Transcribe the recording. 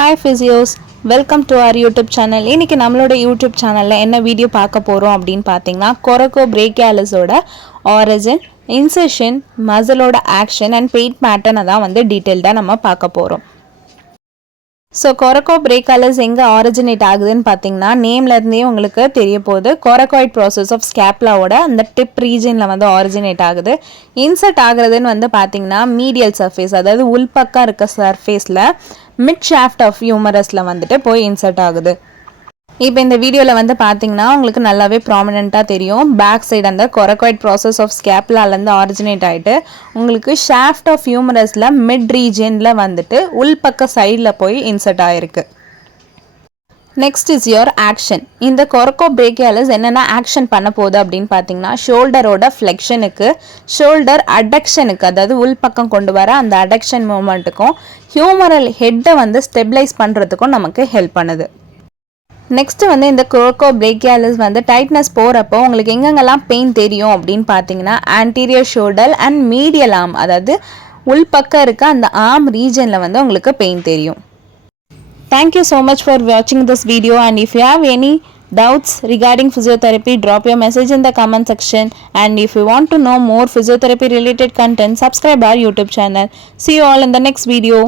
Hi physios, welcome to our YouTube channel. இன்னைக்கு நம்மளோட YouTube சேனல்ல என்ன வீடியோ பார்க்க போறோம் அப்படினு பாத்தீங்கன்னா coracobrachialisோட origin, insertion, muscle-ஓட action and pain pattern தான் வந்து டீடைல்டா நம்ம பார்க்க போறோம். ஸோ coracobrachialis எங்கே ஆரிஜினேட் ஆகுதுன்னு பார்த்தீங்கன்னா நேம்லேருந்தே உங்களுக்கு தெரிய போகுது. coracoid ப்ராசஸ் ஆஃப் ஸ்கேப்லாவோட அந்த டிப் ரீஜனில் வந்து ஆரிஜினேட் ஆகுது. இன்சர்ட் ஆகுறதுன்னு வந்து பார்த்தீங்கன்னா மீடியல் சர்ஃபேஸ், அதாவது உள்பக்கம் இருக்க சர்ஃபேஸில் மிட் ஷாஃப்ட் ஆஃப் ஹியூமரஸில் வந்துட்டு போய் இன்சர்ட் ஆகுது. இப்போ இந்த வீடியோவில் வந்து பார்த்தீங்கன்னா உங்களுக்கு நல்லாவே ப்ராமினெண்ட்டாக தெரியும். பேக் சைடு அந்த கொரகாய்ட் ப்ராசஸ் ஆஃப் ஸ்கேப்லாலேருந்து ஆரிஜினேட் ஆகிட்டு உங்களுக்கு ஷாஃப்ட் ஆஃப் ஹியூமரஸில் மிட் ரீஜனில் வந்துட்டு உள்பக்க சைடில் போய் இன்சர்ட் ஆகிருக்கு. Next is your action. இந்த coracobrachialis என்னென்ன ஆக்ஷன் பண்ண போகுது அப்படின்னு பார்த்தீங்கன்னா ஷோல்டரோட ஃப்ளெக்ஷனுக்கு, ஷோல்டர் அடக்ஷனுக்கு, அதாவது உள்பக்கம் கொண்டு வர அந்த அடக்ஷன் மூமெண்ட்டுக்கும் ஹியூமரல் ஹெட்டை வந்து ஸ்டெபிளைஸ் பண்ணுறதுக்கும் நமக்கு ஹெல்ப் பண்ணுது. நெக்ஸ்ட் வந்து இந்த coracobrachialis வந்து டைட்னஸ் போகிறப்போ உங்களுக்கு எங்கெங்கெல்லாம் பெயின் தெரியும் அப்படின்னு பார்த்தீங்கன்னா anterior shoulder and medial arm, அதாவது உள்பக்கம் இருக்க அந்த ஆர்ம் ரீஜனில் வந்து உங்களுக்கு பெயின் தெரியும். Thank you so much for watching this video, and if you have any doubts regarding physiotherapy, drop your message in the comment section, and if you want to know more physiotherapy related content, subscribe our YouTube channel. See you all in the next video.